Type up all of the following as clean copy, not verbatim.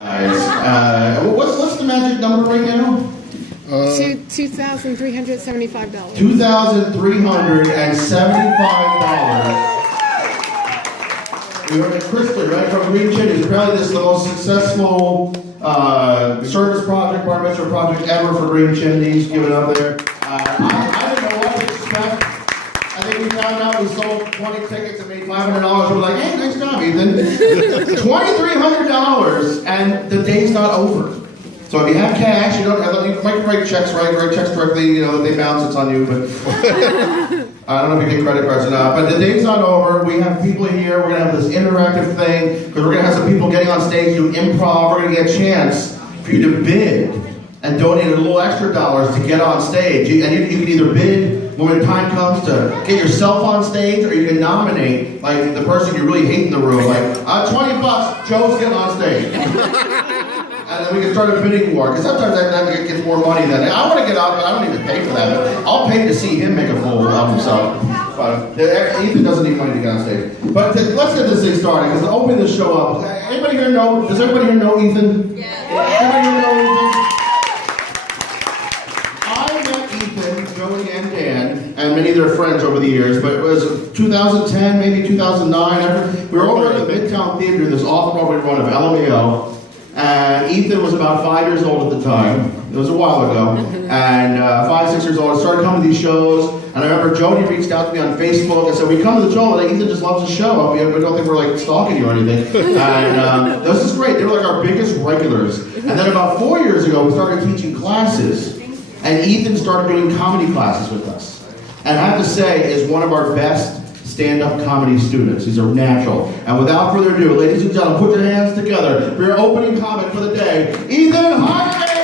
What's the magic number right now? $2,375. $2,375. We heard it Kristen, right, from Green Chimneys. Apparently this is the most successful service project, bar mitzvah project ever for Green Chimneys. Give it up there. I didn't know what to expect. I think we found out we sold 20 tickets and made $500. We're like, hey, nice job, Ethan. $2,300, and the day's not over. So if you have cash, you don't have, you might write checks, right? Write checks directly, you know, they bounce, it's on you, but I don't know if you get credit cards or not. But the day's not over. We have people here. We're going to have this interactive thing, because we're going to have some people getting on stage, do improv. We're going to get a chance for you to bid and donate a little extra dollars to get on stage. And you can either bid when the time comes to get yourself on stage, or you can nominate like the person you really hate in the room. Like, $20, Joe's getting on stage. And then we can start a bidding war, because sometimes that gets more money than I want to get out, but I don't need to pay for that. But I'll pay to see him make a fool of himself. But Ethan doesn't need money to get on stage. But let's get this thing started, because opening the show up. Anybody here know? Does everybody here know Ethan? Yeah. Anybody here know Ethan? I met Ethan, Joey, and Dan, and many of their friends over the years. But it was 2010, maybe 2009. We were over at the Midtown Theater in this off-Broadway run of LMAO. And Ethan was about 5 years old at the time. It was a while ago. And 5, 6 years old, I started coming to these shows. And I remember Jody reached out to me on Facebook and said, we come to the show, and Ethan just loves the show. We don't think we're like stalking you or anything. And this is great. They were like our biggest regulars. And then about 4 years ago, we started teaching classes. And Ethan started doing comedy classes with us. And I have to say, is one of our best stand-up comedy students. He's a natural. And without further ado, ladies and gentlemen, put your hands together for your opening comic for the day, Ethan Harkavy!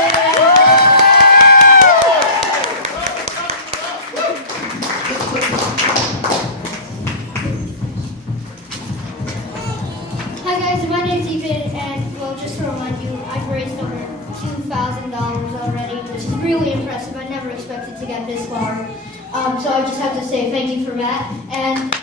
Hi guys, my name's Ethan, and well, just to remind you, I've raised over $2,000 already, which is really impressive. I never expected to get this far. So I just have to say thank you for that. And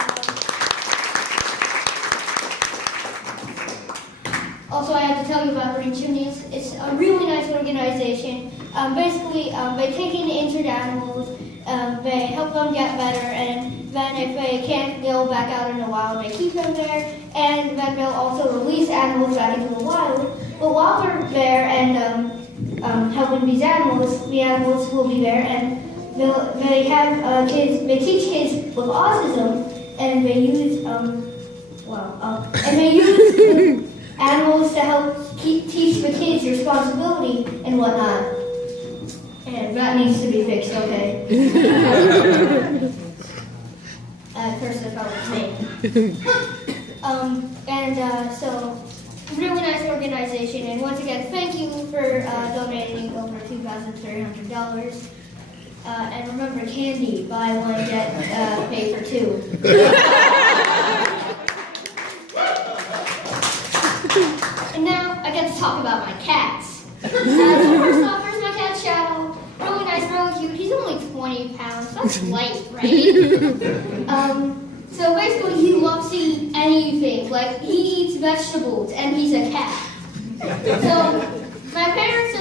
also I have to tell you about Green Chimneys. It's a really nice organization. Basically, by taking the injured animals, they help them get better, and then if they can't go back out in the wild, they keep them there, and then they'll also release animals back into the wild. But while they're there and helping these animals, the animals will be there, and they have kids. They teach kids with autism, and they use animals to help teach the kids responsibility and whatnot. And that needs to be fixed. Okay. At first, I thought it was me. So really nice organization. And once again, thank you for donating over $2,300. And remember, candy, buy one, get pay for two. And now I get to talk about my cats. So first off, there's my cat Shadow. Really nice, really cute. He's only 20 pounds. That's light, right? So basically, he loves to eat anything. Like, he eats vegetables, and he's a cat. So my parents,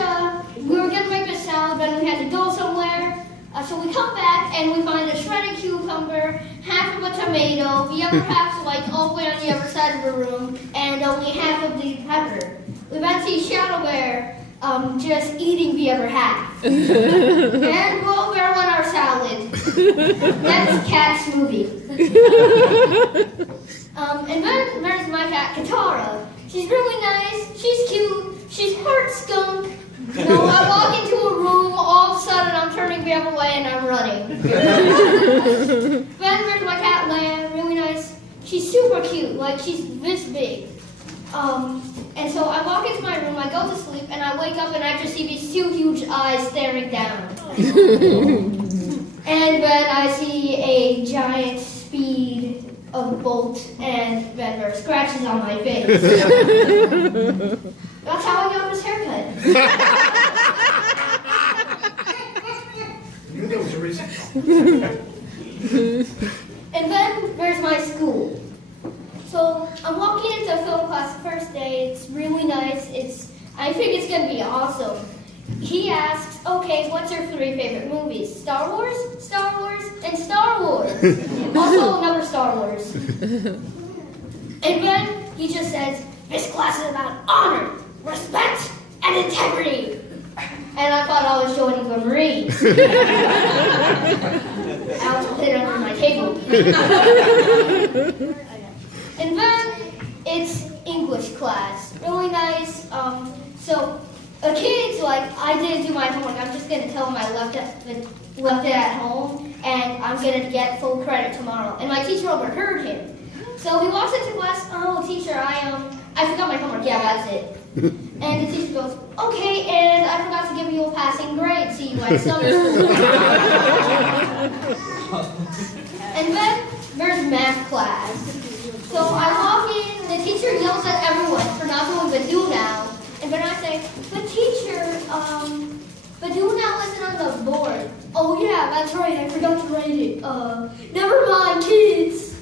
we were gonna make a salad, but we had to go somewhere. So we come back and we find a shredded cucumber, half of a tomato, the other half's like all the way on the other side of the room, and only half of the pepper. We then see Shadow Bear just eating the other half. And we'll bear on our salad. That's cat smoothie. And then there's my cat Katara. She's really nice, she's cute, she's part skunk. So I walk into a room, all of a sudden I'm turning the other way and I'm running. Then there's my cat Leia, really nice. She's super cute, like she's this big. And so I walk into my room, I go to sleep, and I wake up and I just see these two huge eyes staring down. And then I see a giant speed of bolt, and then there are scratches on my face. That's how I got this haircut. You knew there was a reason. And then there's my school. So I'm walking into film class the first day. It's really nice. It's I think it's gonna be awesome. He asks, okay, what's your 3 favorite movies? Star Wars, and Star Wars. Also another Star Wars. And then he just says, this class is about honor, respect, and integrity. And I thought I was joining the Marines. I was hid under my table. And then it's English class. Really nice. So a kid's like, I didn't do my homework. I'm just gonna tell him I left it at home, and I'm gonna get full credit tomorrow. And my teacher overheard him. So he walks into class. Oh, teacher, I forgot my homework. Yeah, that's it. And the teacher goes, okay, and I forgot to give you a passing grade. See you at summer school. And then there's math class. So I walk in, and the teacher yells at everyone for not doing the do now. And then I say, but teacher, the do now isn't on the board. Oh yeah, that's right, I forgot to write it. Never mind, kids.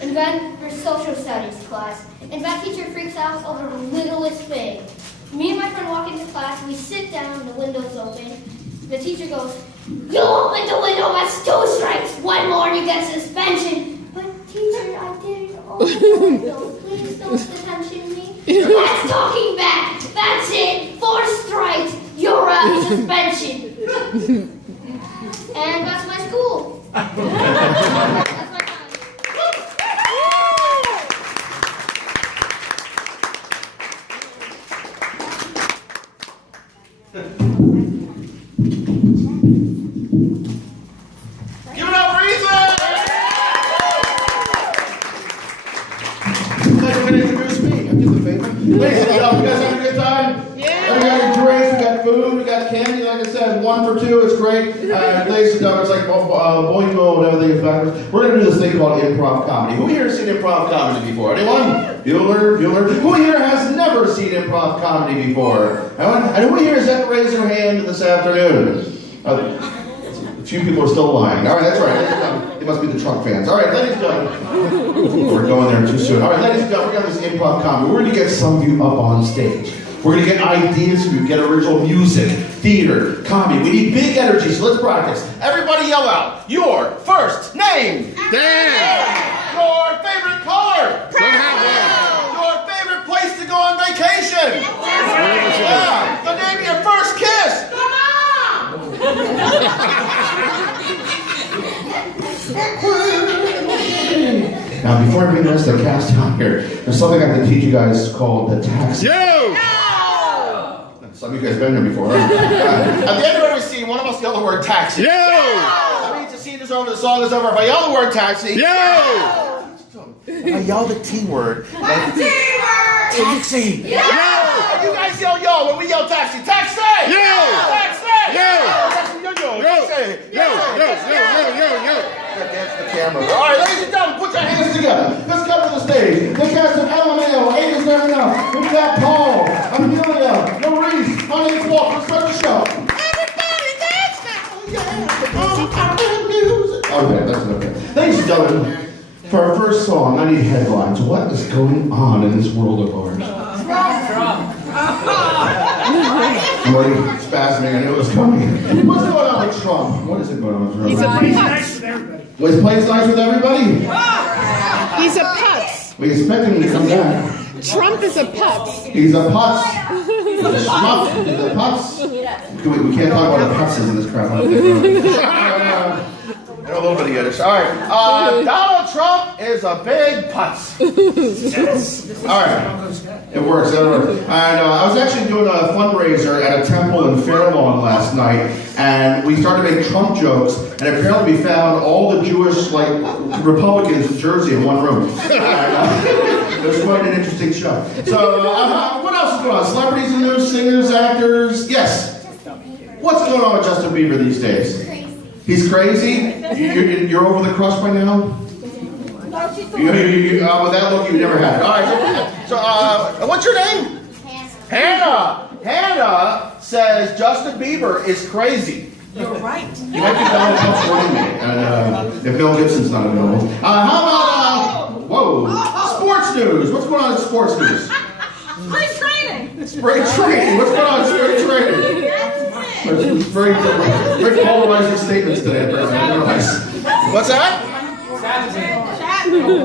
And then there's social studies class. And that teacher freaks out over the littlest thing. Me and my friend walk into class, we sit down, the window's open. The teacher goes, you opened the window, that's 2 strikes. 1 more and you get suspension. But teacher, I didn't open the window. Please don't detention me. That's talking back. That's it. 4 strikes. You're out of suspension. And that's my school. That's my time. Give it up for Ethan! You're going to introduce me. I'll do the favor. Ladies, you guys having a good time? Yeah. We got drinks, we got food, we got candy. Like I said, 1 for 2. It's great. Ladies and gentlemen, it's like boingo and everything is backwards. We're going to do this thing called improv comedy. Who here has seen improv comedy before? Anyone? Bueller? Who here has never seen improv comedy before? And who here has ever raised their hand this afternoon? A few people are still lying. All right, that's right. It must be the Trump fans. All right, ladies and gentlemen. We're going there too soon. All right, ladies and gentlemen, we're going to this improv comedy. We're going to get some of you up on stage. We're going to get ideas from you, get original music, theater, comedy. We need big energy, so let's practice. Everybody yell out your first name. Dan. Your favorite color. Don't have Your favorite place to go on vacation. Yeah. The name of your first kiss. Now, before I bring the rest of the cast out here, there's something I have to teach you guys called the taxi. Yo! Some of you guys have been here before. At the end of every scene, one of us yell the word taxi. Yo! That means the scene is over, the song is over. If I yell the word taxi, Yo! I yell the T word. What's the T-word? Taxi! Yo! You guys yell yo when we yell taxi. Taxi! Yo! Taxi! Yo! Yo! Yo! Yo! That's the camera. All right, ladies and gentlemen, put your hands together. Let's come to the stage. The cast of LMAO, 8 is there enough. We've got Paul, Amelia, Maurice. My name's Walter. Let's start the show. Everybody dance now. Okay, that's okay. Ladies and gentlemen, for our first song, I need headlines. What is going on in this world of ours? I'm already spasming. I knew it was coming. What's going on with Trump? What is it going on with Trump? He's a nice with everybody. Well, he plays nice with everybody? He's a putz. We expect him to come back. Trump is a putz. He's a putz. He's a schmuck. He's a putz. We can't talk about the putzes in this crowd. I know a little bit of Yiddish. All right. Donald Trump is a big putz. All right. It works. And I was actually doing a fundraiser at a temple in Fairlawn last night, and we started making Trump jokes, and apparently we found all the Jewish Republicans in Jersey in one room. It was quite an interesting show. So, what else is going on? Celebrities in the news, singers, actors? Yes. What's going on with Justin Bieber these days? He's crazy? You're over the crush by now? With that look, you never had it. All right, so what's your name? Hannah. Hannah says Justin Bieber is crazy. You're right. You might be Donald Trump's running mate, and if Bill Gibson's not available. How about, sports news? What's going on in sports news? Spring training. Spring training. What's going on? Spring training. There's very polarizing statements today. What's that?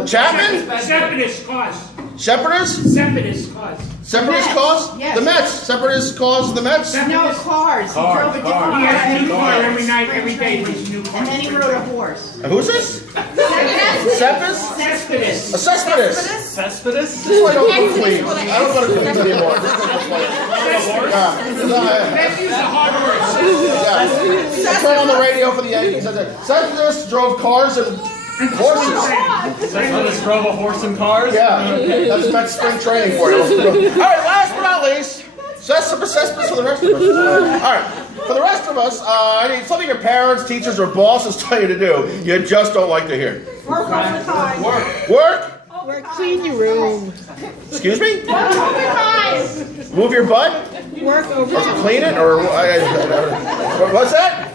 Chapman? Separatist cause. Shepherdess? Separatist cause. Separatist cause? Yes. The Mets. Separatist cause the Mets? No, cars. He drove a different He has a car. new car every night, every day. He's a new car. And then he rode a horse. Who's this? Seppus? Cespedes. A Cespedes. Cespedes? This is why I don't go to Queens. I don't go to Queens anymore. Let's use the hard words. I turn on the radio for the Yankees. I said, Cespedes drove cars and horses. Cespedes drove a horse and cars? Yeah, that's Mets spring training for you. All right, last but not least, Cespedes for the rest of us. All right, for the rest of us, I need something your parents, teachers, or bosses tell you to do. You just don't like to hear. Work overtime. Work? Or clean your room. Excuse me? Work overtime. Move your butt? Work over. Or clean it? Or what's that?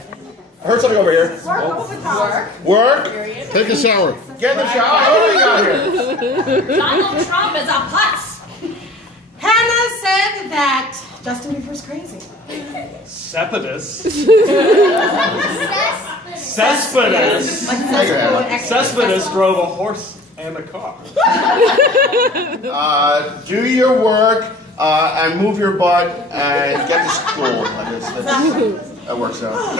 I heard something over here. Work overtime. Work? Take a shower. Get in the shower. What do we got here? Donald Trump is a putz. Hannah said that Justin Bieber's crazy. Cespedes. Cespedes. Cespedes. Cespedes drove a horse and a car. Do your work and move your butt and get to school. That works out.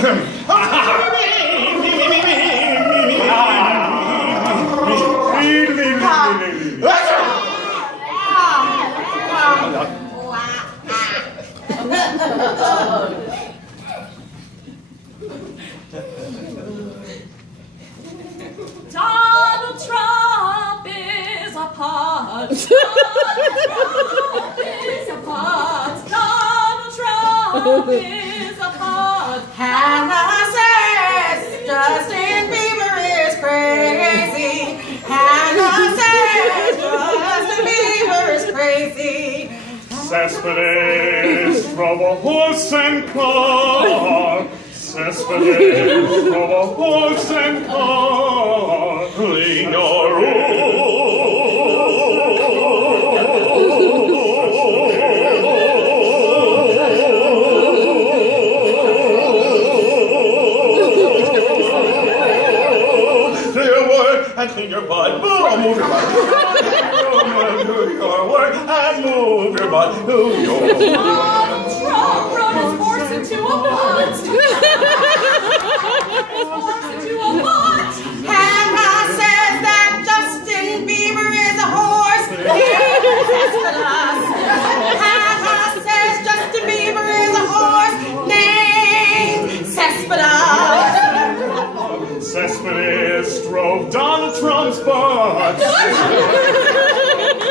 Donald Trump is a putz. Donald Trump is a putz. Donald Trump is a putz. Hannah says Justin Bieber is crazy. Hannah says Justin Bieber is crazy. Cespedes drove a horse and car. Cespedes drove a horse and car. Clean your room. Do your work and clean your butt. Boom! Move your butt. Do your work and move your butt. Do your work. Donald Trump rode his horse into a putz. Horse into a putz. Hannah says that Justin Bieber is a horse. Hannah says Justin Bieber is a horse named Cespedes. Cespedes drove Donald Trump's butt.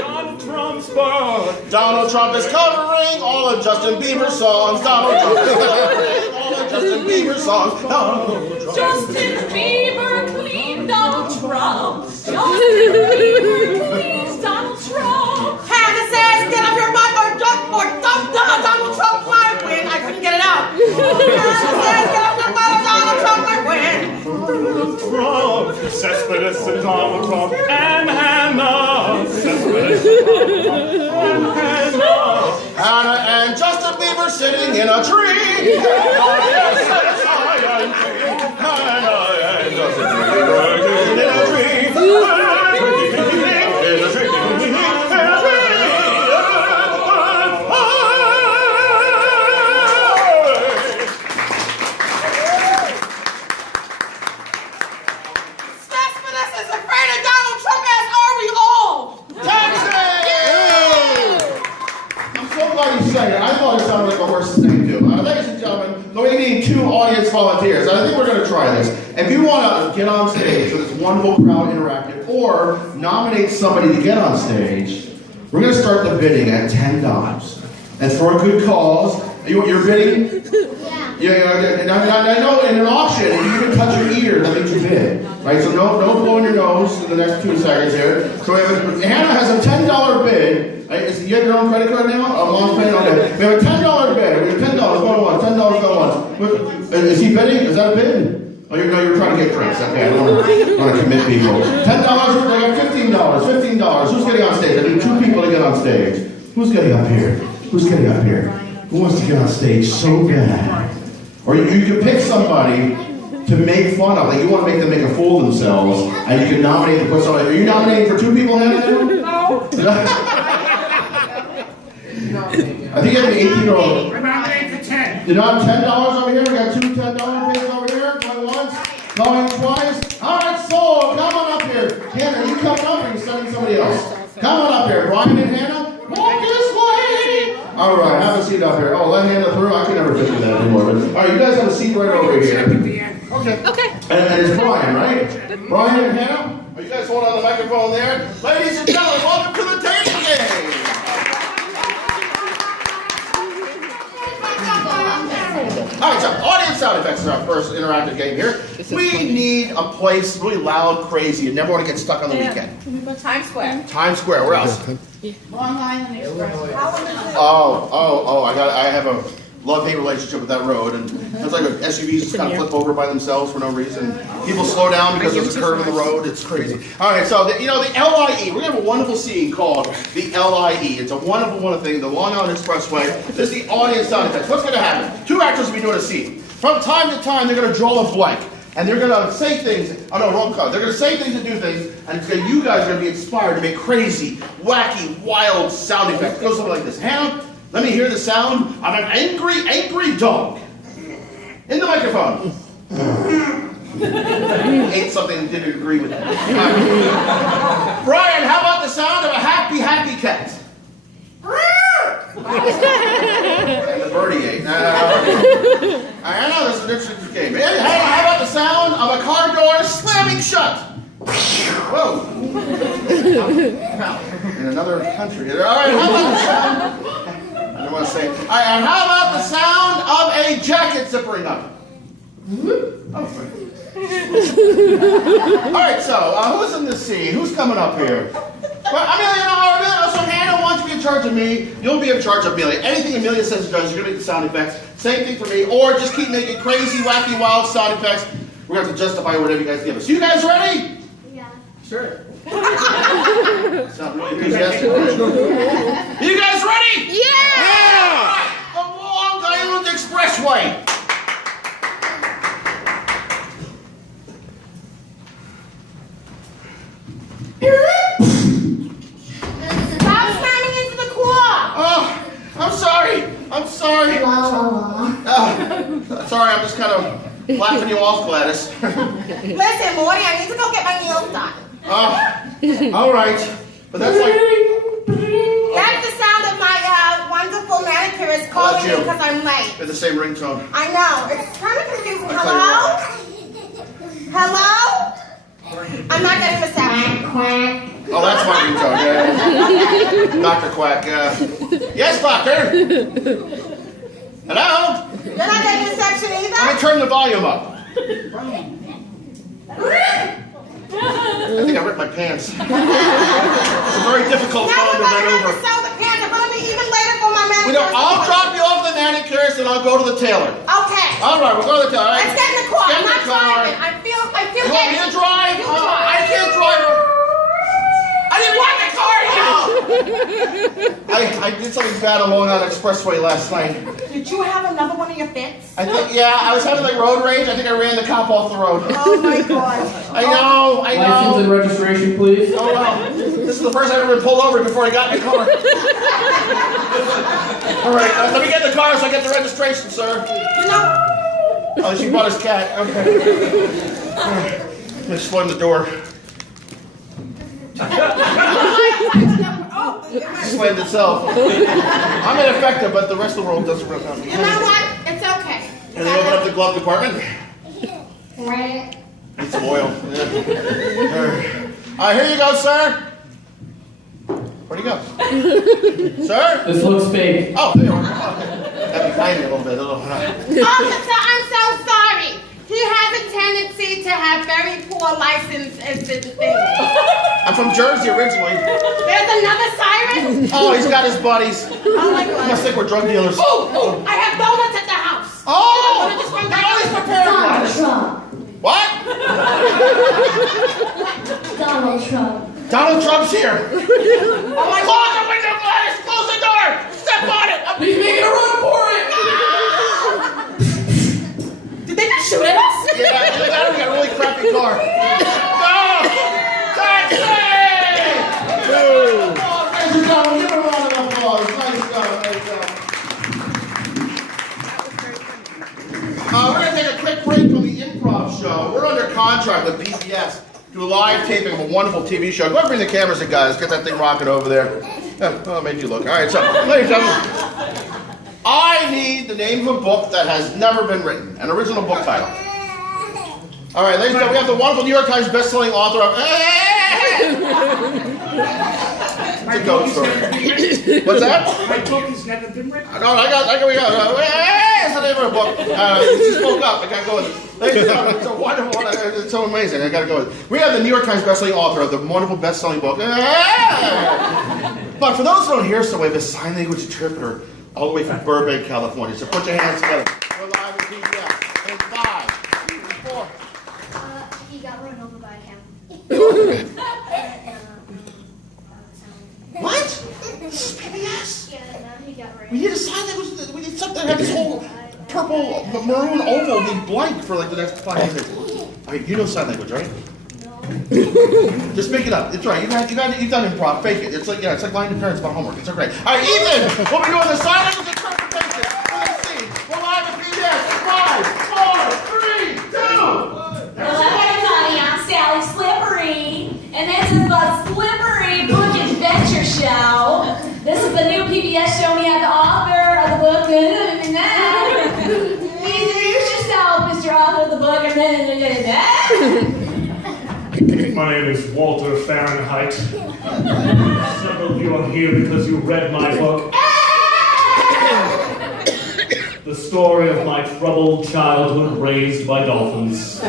Donald Trump's butt. Donald Trump is covering all of Justin Bieber's songs. Donald Trump is covering all of Justin Bieber's songs. Donald Trump. Justin Bieber clean Donald Trump. Justin Bieber cleans Donald Trump. Hannah says get up your butt or dump Donald Trump might win. I couldn't get it out. Hannah says get up your butt or Donald Trump might win. Trump. Cespedes and Donald Trump and Hannah. Cespedes and Hannah. Hannah and Justin Bieber sitting in a tree. Yes, I am free. Hannah and Justin Bieber sitting in a tree. In a tree. In a tree. Cespedes is afraid of Donald Trump, as are we all. I'm so glad you said it. I thought it sounded like a horse's name too. Ladies and gentlemen, we need 2 audience volunteers. I think we're going to try this. If you want to get on stage with this wonderful crowd interactive, or nominate somebody to get on stage, we're going to start the bidding at $10. And for a good cause, you're bidding? Yeah. I know in an auction, if you can touch your ear, that means you bid. Right? So no blowing your nose in the next 2 seconds here. So Hannah has a $10 bid. Right? You have your own credit card now? Okay. We have a $10 bid. We have $10. Go once. $10 go once. Is he bidding? Is that a bid? Oh, you're trying to get drinks. Okay, I don't want to commit people. $10, I got $15. $15. Who's getting on stage? I need 2 people to get on stage. Who's getting up here? Who's getting up here? Who wants to get on stage so bad? Or you can pick somebody to make fun of. Like you want to make them make a fool of themselves, and you can nominate to put somebody. Are you nominating for 2 people, Hannah? No. I think you have an 18-year-old. We're nominating for 10. You know, $10 over here. We got 2 $10 bids over here. Going once, going twice. All right, sold. Come on up here. Hannah, are you coming up, or are you sending somebody else? Come on up here, Brian and Hannah. Walk this way. All right, have a seat up here. Oh, let Hannah through. I can never figure that anymore. But, all right, you guys have a seat right over here. Okay. Okay. And it's Brian, right? Brian and Hannah. Are you guys holding on the microphone there? Ladies and gentlemen, welcome to the dating game. All right, so audience sound effects is our first interactive game here. We need a place really loud, crazy. You never want to get stuck on the weekend. Times Square. Times Square. Where else? Long Island Express. I have a love-hate relationship with that road, and it's like SUVs just kind of flip over by themselves for no reason. People slow down because there's a curve in the road. It's crazy. All right, so the LIE. We're gonna have a wonderful scene called the LIE. It's a wonderful thing. The Long Island Expressway. This is the audience sound effects. What's gonna happen? 2 actors will be doing a scene. From time to time, they're gonna draw a blank. And they're gonna say things, oh no, wrong color. They're gonna say things and do things, and you guys are gonna be inspired to make crazy, wacky, wild sound effects. It goes something like this. Hannah, let me hear the sound of an angry dog. In the microphone. Ate something and didn't agree with it. Brian, how about the sound of a happy cat? And the birdie ate. I know this is an interesting game. Hey, how about the sound of a car door slamming shut? Whoa. In another country. All right, how about the sound? I don't want to say it. All right, and how about the sound of a jacket zippering up? Oh, all right, so who's in this scene? Who's coming up here? Well, Amelia, so Hannah wants to be in charge of me. You'll be in charge of Amelia. Anything Amelia says or does, you're going to make the sound effects. Same thing for me. Or just keep making crazy, wacky, wild sound effects. We're going to have to justify whatever you guys give us. You guys ready? Yeah. Sure. Sound really enthusiastic. You guys ready? Yeah! The Long Island Expressway. Stop slamming into the car! Oh, I'm sorry. Sorry, I'm just kind of laughing you off, Gladys. Listen, Morty, I need to go get my nails done. All right. But that's like... That's the sound of my wonderful manicurist calling me because I'm late. They're the same ringtone. I know. It's kind of confusing. Hello? Hello? I'm not getting the sound. Oh, that's my ringtone, yeah. Dr. Quack, yes, doctor? Hello? You're not getting the section Let me either? turn the volume up. I think I ripped my pants. It's a very difficult Now phone we're to going bend to have over. to sew the pants. I'm going to be even later for my manicurist. I'll drop you off the manicurist and I'll go to the tailor. Okay. All right, we'll go to the tailor. Let's get in the car. Get I'm in not the car. driving. I feel You want me to edgy. drive? You drive. I can't drive. I didn't want the car now. I did something bad on Long Island Expressway last night. Did you have another one of your fits? I think, yeah, I was having like road rage. I think I ran the cop off the road. Oh my God. I know. License and registration, please. Oh well, this is the first I've ever been pulled over before I got in the car. All right, let me get in the car so I get the registration, sir. You know, Oh, she brought his cat. Okay. Let me slam the door. Slammed itself. I'm ineffective, but the rest of the world doesn't rip on me. you know what? It's okay. Can they open up the glove compartment? Right. Need some oil. Yeah. All right, here you go, sir. Where'd he go? Sir? This looks fake. Oh, there you are. That'd be kind of a little bit. Officer, I'm so sorry. He has a tendency to have very poor license as the thing. I'm from Jersey originally. There's another siren? Oh, he's got his buddies. Oh my I must God. think we're drug dealers. Oh, I have donuts at the house. Oh! I'm gonna just run They back. always prepare Trump. What? Donald Trump. Donald Trump's here. Oh my Close God. the window, Gladys! Close the door! car. No! Taxi! Oh, ladies and gentlemen, give it a round of applause. Nice job, nice job. We're going to take a quick break from the improv show. We're under contract with PBS to do a live taping of a wonderful TV show. Go ahead and bring the cameras in, guys. Get that thing rocking over there. Oh, made you look. All right, so, ladies and gentlemen, I need the name of a book that has never been written, an original book title. All right, ladies and gentlemen, we have the wonderful New York Times best-selling author of... It's a goat story. What's that? My book has never been written. No, we got. It's the name of the book. She spoke up. I gotta go with it. Ladies and gentlemen, it's so wonderful. It's so amazing. I gotta go with it. We have the New York Times best-selling author of the wonderful best-selling book. But for those who don't hear so, we have a sign language interpreter all the way from Burbank, California. So put your hands together. We're live with PBS. In 5, 4. He got run over by a cow. What? This is PBS. Yeah, no, he got ran. We need a sign language. We need something that had this whole purple maroon oval be blank for like the next 5 minutes. All right, you know sign language, right? Just make it up. It's right. You've done improv. Fake it. It's like lying to parents about homework. It's okay. All right, Ethan. We'll be doing the sign language interpretation. Let's see. We're live at PBS. 5, 4, 3, 2. Hello, everybody. I'm Sally Slippery, and this is the Slippery Book Adventure Show. This is the new PBS show. We have the author of the book. Please introduce yourself, Mr. Author of the book. My name is Walter Fahrenheit. Several of you are here because you read my book. The story of my troubled childhood raised by dolphins.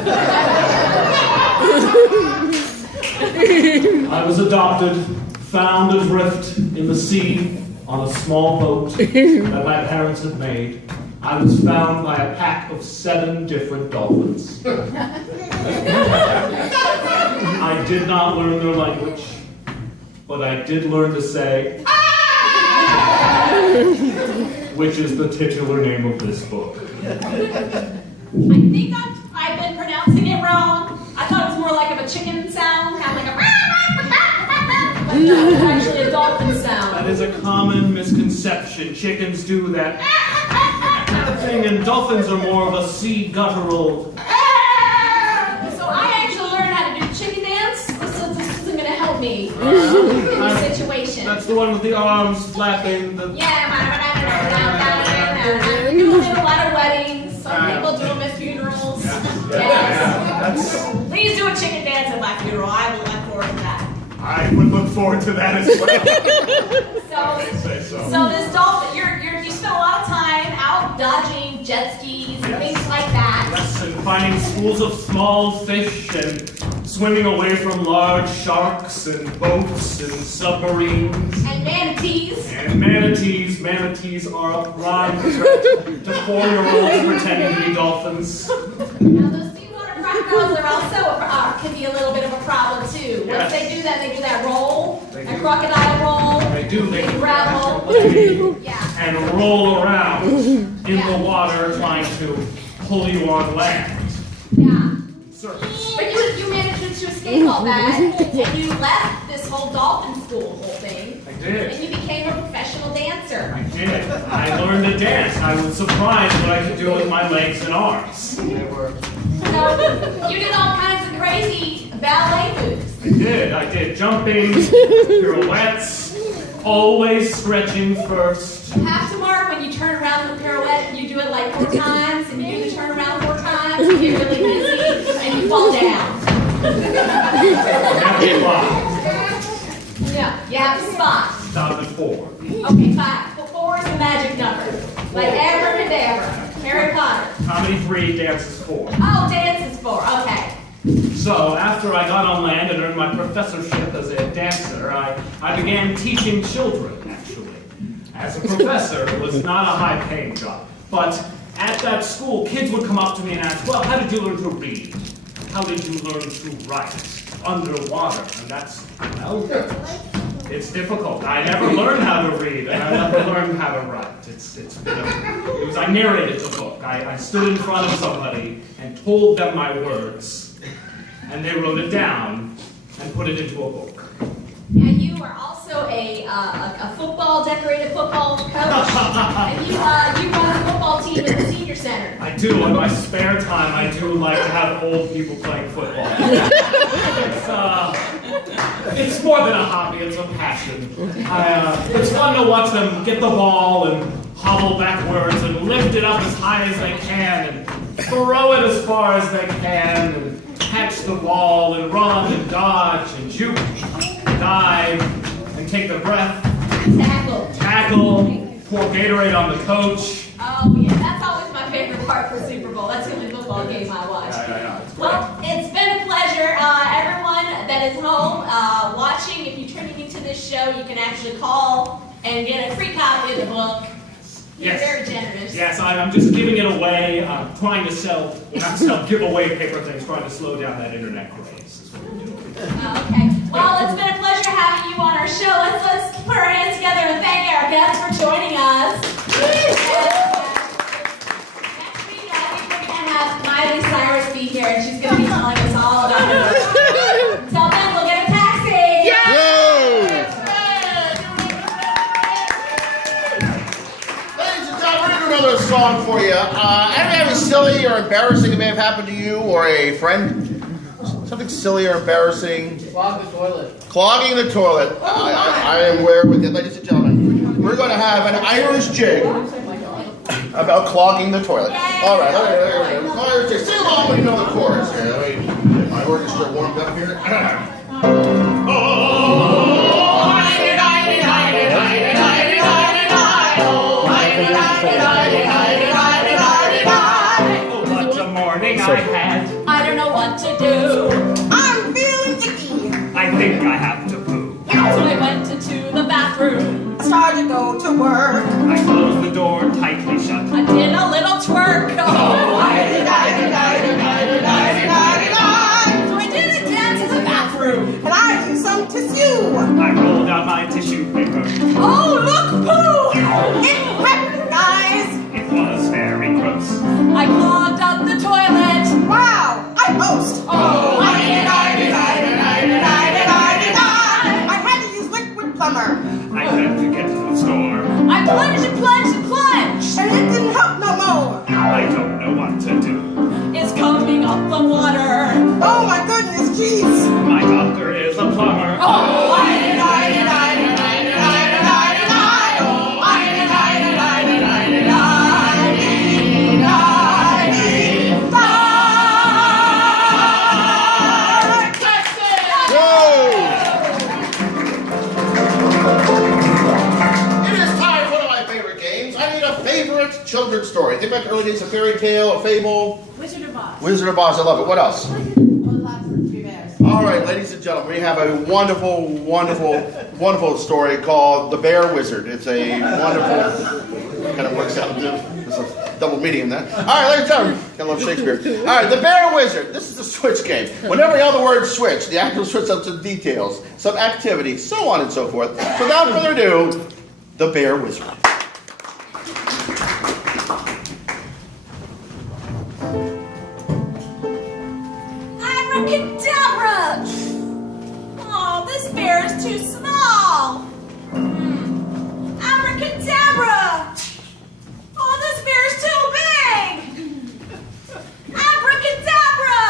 I was adopted, found adrift in the sea on a small boat that my parents had made. I was found by a pack of 7 different dolphins. I did not learn their language, but I did learn to say, which is the titular name of this book. I think I've been pronouncing it wrong. I thought it was more like of a chicken sound, kind of like a but no, it's actually a dolphin sound. That is a common misconception. Chickens do that kind of thing, and dolphins are more of a sea guttural. So I actually learned how to do chicken dance. This isn't going to help me in the situation. That's the one with the arms flapping. Yeah, we do them at a lot of weddings. Some people do them at funerals. Yes. Please do a chicken dance at my funeral. I will look forward to that. I would look forward to that as well. So this dolphin, you spend a lot of time out dodging jet skis and things like that. Yes, and finding schools of small fish and swimming away from large sharks and boats and submarines. And manatees. And manatees. Manatees are a prime threat to 4-year-olds pretending to be dolphins. Now those seawater crocodiles are also can be a little bit of a problem too. Once they do that roll, a crocodile roll. They do. They gravel. Yeah. And roll around in the water trying to pull you on land. Yeah. Circus. But you managed to escape all that, and you left this whole dolphin school whole thing. I did. And you became a professional dancer. I did. I learned to dance. I was surprised what I could do with my legs and arms. They were. So you did all kinds of crazy ballet moves. I did. Jumping, pirouettes, always stretching first. You have to mark when you turn around in the pirouette, you do it like 4 times, and you do the turn around 4 times, you get really busy, and you fall down. Never fly. Yeah, you have to spot. Stop at 4. Okay, 5. 4 is the magic number. Like abracadabra. Harry Potter. Comedy 3, dance is 4. Oh, dance is 4. Okay. So, after I got on land and earned my professorship as a dancer, I began teaching children, actually. As a professor, it was not a high-paying job. But at that school, kids would come up to me and ask, well, how did you learn to read? How did you learn to write underwater? And that's, well, it's difficult. I never learned how to read, and I never learned how to write. I narrated the book. I stood in front of somebody and told them my words. and they wrote it down and put it into a book. Yeah, you are also a decorated football coach, and you run a football team at the senior center. I do. In my spare time, I do like to have old people playing football. It's more than a hobby, it's a passion. It's fun to watch them get the ball and hobble backwards and lift it up as high as they can and throw it as far as they can and catch the ball and run and dodge and juke, dive and take their breath. Tackle, pour Gatorade on the coach. Oh yeah, that's always my favorite part for Super Bowl. That's the only football game I watch. Well, it's been a pleasure. Everyone that is home watching, if you're tuning into this show, you can actually call and get a free copy of the book. You're very generous. Yes, I'm just giving it away. I'm trying to give away paper things, trying to slow down that internet craze. Is what we're doing. Okay. Well, it's been a pleasure having you on our show. Let's put our hands together and thank our guests for joining us. Next week, I think we're going to have Miley Cyrus be here, and she's going to be telling us all about it. Until then, we'll get a taxi. Ladies and gentlemen, we're going to do another song for you. Anything silly or embarrassing that may have happened to you or a friend? Something silly or embarrassing? Clog the toilet. Clogging the toilet. I am aware with it. Ladies and gentlemen, we're going to have an Irish jig about clogging the toilet. All right. Irish jig. Sing along when you know the chorus. Here, let me get my orchestra warmed up here. What a morning I had. I don't know what to do. I'm feeling icky. I think I have to poo. So I went into the bathroom. I started to go to work. I closed the door tightly shut. I did a little twerk. Oh, I did. So I did a dance in the bathroom. And I used some tissue. I rolled out my tissue paper. Oh, look, poo! It happened, guys. It was very gross. I clogged up the toilet. Wow, I boast. Oh, I did. I had to use liquid plumber. I had to get to the store. I plunged and plunged and plunged. And it didn't help no more. I don't know what to do. It's coming up the water. Oh my goodness, jeez. My doctor is a plumber. Oh, I did. Children's story. Think back to early days, a fairy tale, a fable. Wizard of Oz. Wizard of Oz, I love it. What else? All right, ladies and gentlemen, we have a wonderful, wonderful, wonderful story called The Bear Wizard. It's a wonderful, kind of works out. There's a double meaning in that. All right, ladies and gentlemen, I love Shakespeare. All right, The Bear Wizard. This is a switch game. Whenever you yell the word switch, the actor will switch up some details, some activity, so on and so forth. So without further ado, The Bear Wizard. Abracadabra! Oh, this bear is too small. Abracadabra! Oh, this bear is too big. Abracadabra!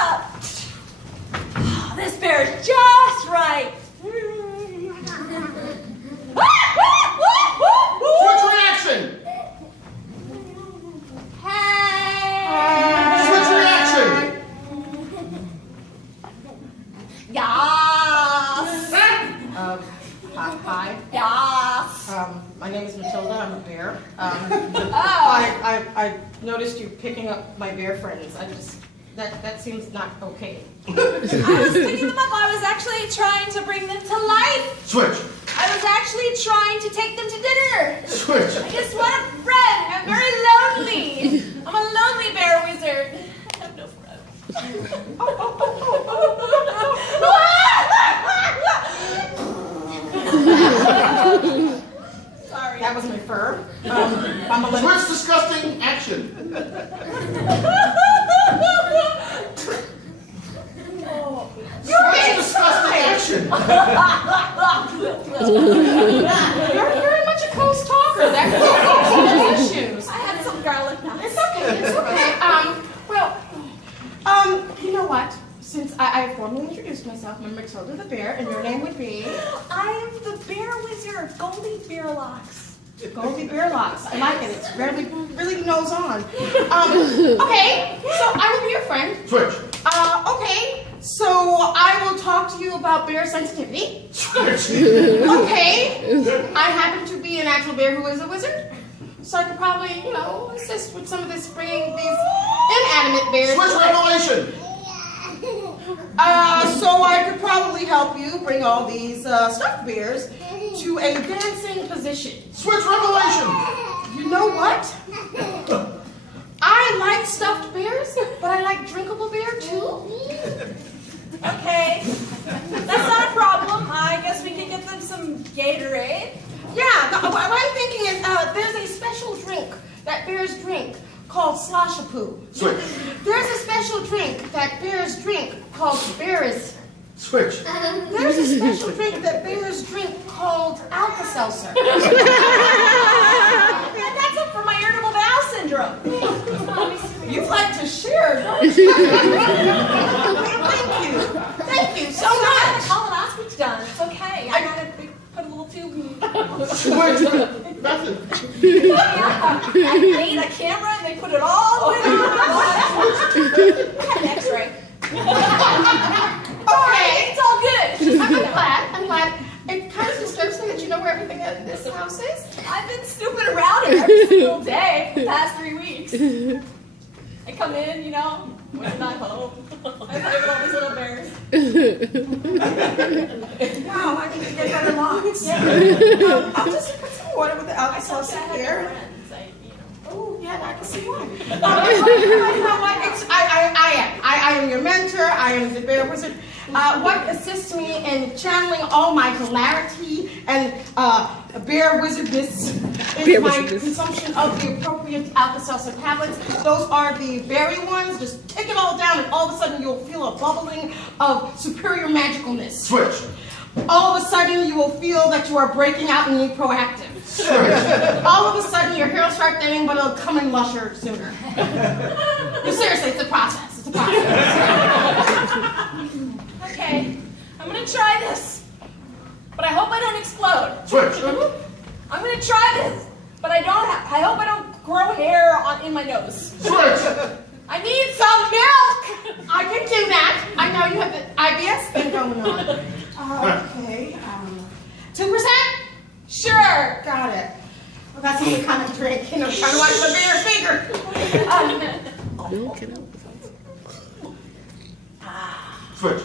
Oh, this bear is just right. Switch reaction! Hey! Switch reaction! Yes! Hi. Yes! My name is Matilda. I'm a bear. Oh! I noticed you picking up my bear friends. That seems not okay. I was picking them up. I was actually trying to bring them to life. Switch! I was actually trying to take them to dinner. Switch! I just want a friend. I'm very lonely. I'm a lonely bear wizard. I have no friends. Sorry. That was my fur. I'm a little. Switch disgusting action! Oh. You're very much a close talker. That could cause issues. I had some garlic nuts. It's okay. It's okay. You know what? Since I formally introduced myself, I'm Matilda the Bear, and your name would be? I am the bear wizard, Goldie Bearlocks. Goldie Bearlocks. I like it. It's really nose on. Okay, so I will be your friend. Switch. Okay, so I will talk to you about bear sensitivity. Switch. Okay, I happen to be an actual bear who is a wizard, so I could probably, assist with some of this, bringing these inanimate bears. Switch revelation. So I could probably help you bring all these stuffed bears to a dancing position. Switch revelation. You know what? I like stuffed bears, but I like drinkable beer too. Okay, that's not a problem. I guess we can get them some Gatorade. Yeah, what I'm thinking is there's a special drink that bears drink called Slosh-a-Poo. Switch. There's a special drink that bears drink called Bearis. Switch. There's a special drink that bears drink called Alka-Seltzer. And that's up for my irritable bowel syndrome. You like to share, don't you? Thank you so much. Colonoscopy's done. It's okay. I gotta put a little tube in. Switch. Method. Yeah, I made a camera and they put it all in. I had an X-ray. Okay. It's all good. I'm glad. It kind of disturbs me that you know where everything in this house is. I've been snooping around it every single day for the past 3 weeks. I come in, when I'm not home. I play with all these little bears. Wow, I need to get better locks. Yeah. I'll just put some water with the I Alka-Seltzer thought I here. had friends. Oh, yeah, I can see why. You know what? I am your mentor. I am the bear wizard. What assists me in channeling all my hilarity and bear wizardness is my consumption of the appropriate Alka-Seltzer tablets. Those are the berry ones. Just take it all down, and all of a sudden you'll feel a bubbling of superior magicalness. Switch. All of a sudden you will feel that you are breaking out and being proactive. All of a sudden your hair will start thinning, but it'll come in lusher sooner. No, seriously, it's a process. It's a process. Okay, I'm gonna try this, but I hope I don't explode. Switch. I'm gonna try this, but I hope I don't grow hair in my nose. Switch. I need some milk. I can do that. I know you have the IBS thing going on. Okay. 2%? Sure. Got it. Well, that's any kind of drink. Trying to watch the bear finger. Switch.